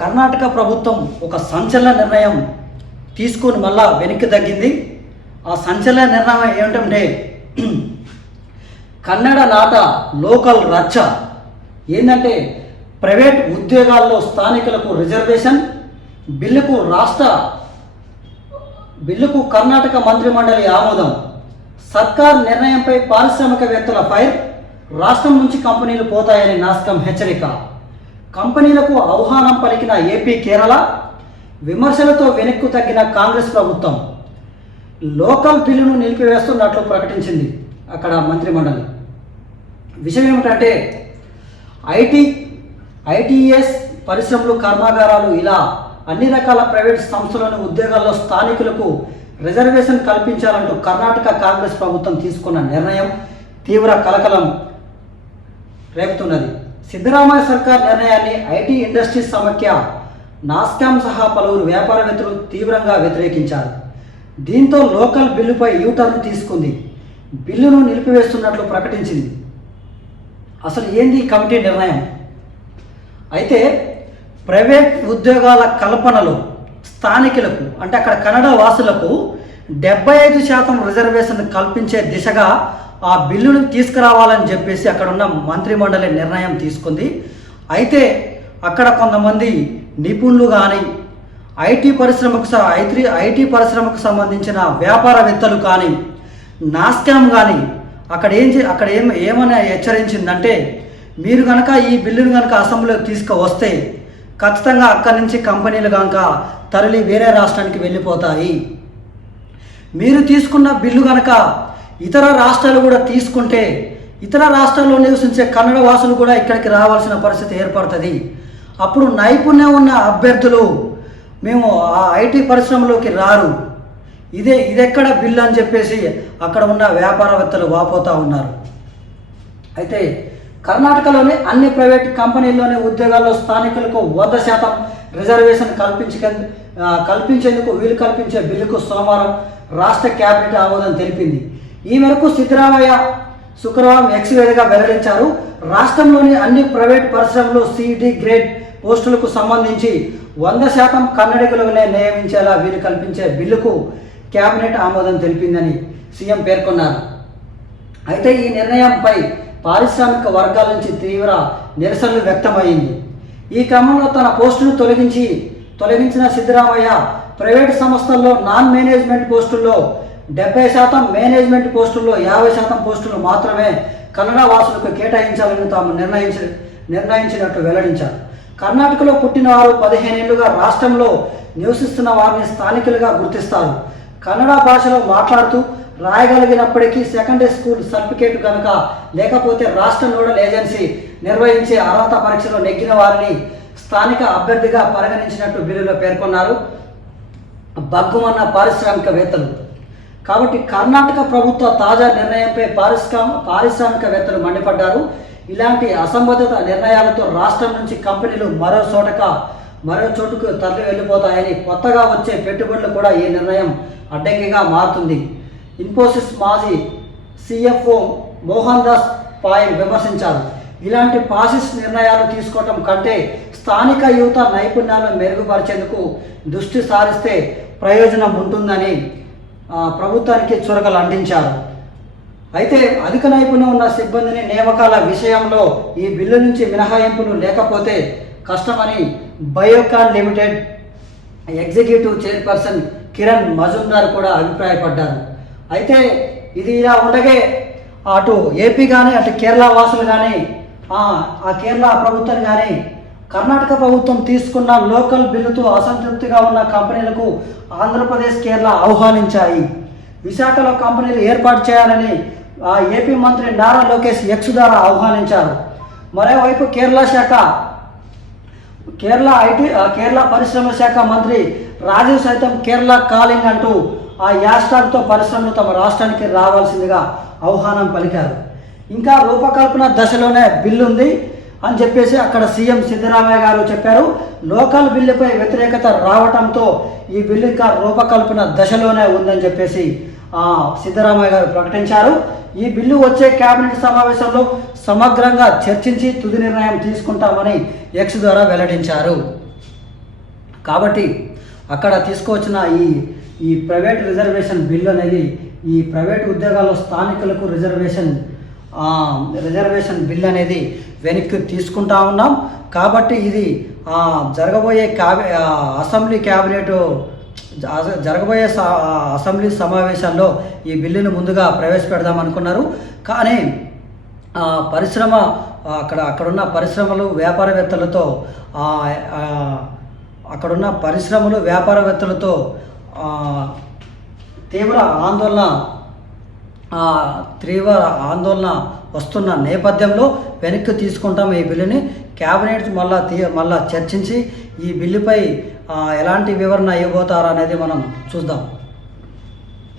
కర్ణాటక ప్రభుత్వం ఒక సంచలన నిర్ణయం తీసుకొని మళ్ళా వెనక్కి తగ్గింది. ఆ సంచలన నిర్ణయం ఏమిటంటే కన్నడ నాట లోకల్ రచ్చ ఏంటంటే ప్రైవేట్ ఉద్యోగాల్లో స్థానికులకు రిజర్వేషన్ బిల్లుకు కర్ణాటక మంత్రిమండలి ఆమోదం. సర్కార్ నిర్ణయంపై పారిశ్రామికవేత్తల ఫైర్. రాష్ట్రం నుంచి కంపెనీలు పోతాయని నాస్కాం హెచ్చరిక. కంపెనీలకు ఆహ్వానం పలికిన ఏపీ కేరళ. విమర్శలతో వెనక్కు తగ్గిన కాంగ్రెస్ ప్రభుత్వం. లోకల్ బిల్లును నిలిపివేస్తున్నట్లు ప్రకటించింది అక్కడ మంత్రిమండలి. విషయం ఏమిటంటే ఐటీఎస్ పరిశ్రమలు, కర్మాగారాలు ఇలా అన్ని రకాల ప్రైవేట్ సంస్థలను ఉద్యోగాల్లో స్థానికులకు రిజర్వేషన్ కల్పించాలంటూ కర్ణాటక కాంగ్రెస్ ప్రభుత్వం తీసుకున్న నిర్ణయం తీవ్ర కలకలం రేపుతున్నది. సిద్ధరామయ్య సర్కార్ నిర్ణయాన్ని ఐటీ ఇండస్ట్రీస్ సమాఖ్య, నాస్కాం సహా పలువురు వ్యాపారవేత్తలు తీవ్రంగా వ్యతిరేకించారు. దీంతో లోకల్ బిల్లుపై యూటర్న్ తీసుకుంది. బిల్లును నిలిపివేస్తున్నట్లు ప్రకటించింది. అసలు ఏంది కమిటీ నిర్ణయం? అయితే ప్రైవేట్ ఉద్యోగాల కల్పనలో స్థానికులకు అంటే అక్కడ కన్నడ వాసులకు 75% రిజర్వేషన్ కల్పించే దిశగా ఆ బిల్లును తీసుకురావాలని చెప్పేసి అక్కడ ఉన్న మంత్రిమండలి నిర్ణయం తీసుకుంది. అయితే అక్కడ కొంతమంది నిపుణులు కానీ ఐటీ పరిశ్రమకు సంబంధించిన వ్యాపారవేత్తలు కానీ నాస్కాం కానీ అక్కడ ఏమని హెచ్చరించిందంటే మీరు కనుక ఈ బిల్లును కనుక అసెంబ్లీకి తీసుకువస్తే ఖచ్చితంగా అక్కడి నుంచి కంపెనీలు కనుక తరలి వేరే రాష్ట్రానికి వెళ్ళిపోతాయి. మీరు తీసుకున్న బిల్లు కనుక ఇతర రాష్ట్రాలు కూడా తీసుకుంటే ఇతర రాష్ట్రాల్లో నివసించే కన్నడ వాసులు కూడా ఇక్కడికి రావాల్సిన పరిస్థితి ఏర్పడుతుంది. అప్పుడు నైపుణ్యం ఉన్న అభ్యర్థులు మేము ఆ ఐటీ పరిశ్రమలోకి రారు. ఇదెక్కడ బిల్లు అని చెప్పేసి అక్కడ ఉన్న వ్యాపారవేత్తలు వాపోతూ ఉన్నారు. అయితే కర్ణాటకలోని అన్ని ప్రైవేట్ కంపెనీల్లోని ఉద్యోగాల్లో స్థానికులకు 100% రిజర్వేషన్ కల్పించేందుకు వీలు కల్పించే బిల్లుకు సోమవారం రాష్ట్ర కేబినెట్ ఆమోదం తెలిపింది. ఈ మేరకు సిద్ధరామయ్య శుక్రవారం ఎక్స్ వేదికగా వెల్లడించారు. రాష్ట్రంలోని అన్ని ప్రైవేట్ పరిశ్రమలు సిడి గ్రేడ్ పోస్టులకు సంబంధించి 100% కన్నడికులనే నియమించేలా వీలు కల్పించే బిల్లుకు కేబినెట్ ఆమోదం తెలిపిందని సీఎం పేర్కొన్నారు. అయితే ఈ నిర్ణయంపై పారిశ్రామిక వర్గాల నుంచి తీవ్ర నిరసనలు వ్యక్తమైంది. ఈ క్రమంలో తన పోస్టును తొలగించిన సిద్ధరామయ్య ప్రైవేటు సంస్థల్లో నాన్ మేనేజ్మెంట్ పోస్టుల్లో 70%, మేనేజ్మెంట్ పోస్టుల్లో 50% పోస్టులు మాత్రమే కన్నడ వాసులకు కేటాయించాలని తాము నిర్ణయించినట్లు వెల్లడించారు. కర్ణాటకలో పుట్టిన వారు 15 ఏళ్లుగా రాష్ట్రంలో నివసిస్తున్న వారిని స్థానికులుగా గుర్తిస్తారు. కన్నడ భాషలో మాట్లాడుతూ రాయగలిగినప్పటికీ సెకండరీ స్కూల్ సర్టిఫికేట్ కనుక లేకపోతే రాష్ట్ర నోడల్ ఏజెన్సీ నిర్వహించే అర్హత పరీక్షలో నెగ్గిన వారిని స్థానిక అభ్యర్థిగా పరిగణించినట్టు బిల్లులో పేర్కొన్నారు. బగ్గుమన్న పారిశ్రామికవేత్తలు. కాబట్టి కర్ణాటక ప్రభుత్వ తాజా నిర్ణయంపై పారిశ్రామికవేత్తలు మండిపడ్డారు. ఇలాంటి అసంబద్ధత నిర్ణయాలతో రాష్ట్రం నుంచి కంపెనీలు మరో చోటుకు తరలి వెళ్ళిపోతాయని, కొత్తగా వచ్చే పెట్టుబడులు కూడా ఈ నిర్ణయం అడ్డంకిగా మారుతుంది. ఇన్ఫోసిస్ మాజీ సిఎఫ్ఓ మోహన్ దాస్ పాయల్ విమర్శించారు. ఇలాంటి పాసిస్ నిర్ణయాలు తీసుకోవటం కంటే స్థానిక యువత నైపుణ్యాలను మెరుగుపరిచేందుకు దృష్టి సారిస్తే ప్రయోజనం ఉంటుందని ప్రభుత్వానికి చురకలు అందించారు. అయితే అధిక నైపుణ్యం ఉన్న సిబ్బందిని నియామకాల విషయంలో ఈ బిల్లు నుంచి మినహాయింపులు లేకపోతే కష్టమని Biocon limited executive chairperson Kiran Majumdar కూడా అభిప్రాయపడ్డారు. అయితే ఇది ఇలా ఉండగే అటు ఏపీ కానీ అటు కేరళ వాసులు కానీ ఆ కేరళ ప్రభుత్వం కానీ కర్ణాటక ప్రభుత్వం తీసుకున్న లోకల్ బిల్లుతో అసంతృప్తిగా ఉన్న కంపెనీలకు ఆంధ్రప్రదేశ్, కేరళ ఆహ్వానించాయి. విశాఖలో కంపెనీలు ఏర్పాటు చేయాలని ఏపీ మంత్రి నారా లోకేష్ ఎక్స్ ద్వారా ఆహ్వానించారు. మరోవైపు కేరళ పరిశ్రమ శాఖ మంత్రి రాజీవ్ సైతం కేరళ కాలింగ్ అంటూ ఆ యాస్టాగ్తో పరిశ్రమలు తమ రాష్ట్రానికి రావాల్సిందిగా ఆహ్వానం పలికారు. ఇంకా రూపకల్పన దశలోనే బిల్లు ఉంది అని చెప్పేసి అక్కడ సీఎం సిద్ధరామయ్య గారు చెప్పారు. లోకల్ బిల్లుపై వ్యతిరేకత రావడంతో ఈ బిల్లు ఇంకా రూపకల్పన దశలోనే ఉందని చెప్పేసి సిద్ధరామయ్య గారు ప్రకటించారు. ఈ బిల్లు వచ్చే కేబినెట్ సమావేశంలో సమగ్రంగా చర్చించి తుది నిర్ణయం తీసుకుంటామని ఎక్స్ ద్వారా వెల్లడించారు. కాబట్టి అక్కడ తీసుకువచ్చిన ఈ ప్రైవేట్ రిజర్వేషన్ బిల్ అనేది ఈ ప్రైవేట్ ఉద్యోగాల్లో స్థానికులకు రిజర్వేషన్ బిల్ అనేది వెనక్కి తీసుకుంటా ఉన్నాం. కాబట్టి ఇది జరగబోయే అసెంబ్లీ సమావేశాల్లో ఈ బిల్లును ముందుగా ప్రవేశపెడదాం అనుకున్నారు. కానీ అక్కడున్న పరిశ్రమలు వ్యాపారవేత్తలతో తీవ్ర ఆందోళన వస్తున్న నేపథ్యంలో వెనక్కి తీసుకుంటాం ఈ బిల్లుని. క్యాబినెట్ మళ్ళా చర్చించి ఈ బిల్లుపై ఎలాంటి వివరణ ఇవ్వబోతారు అనేది మనం చూద్దాం.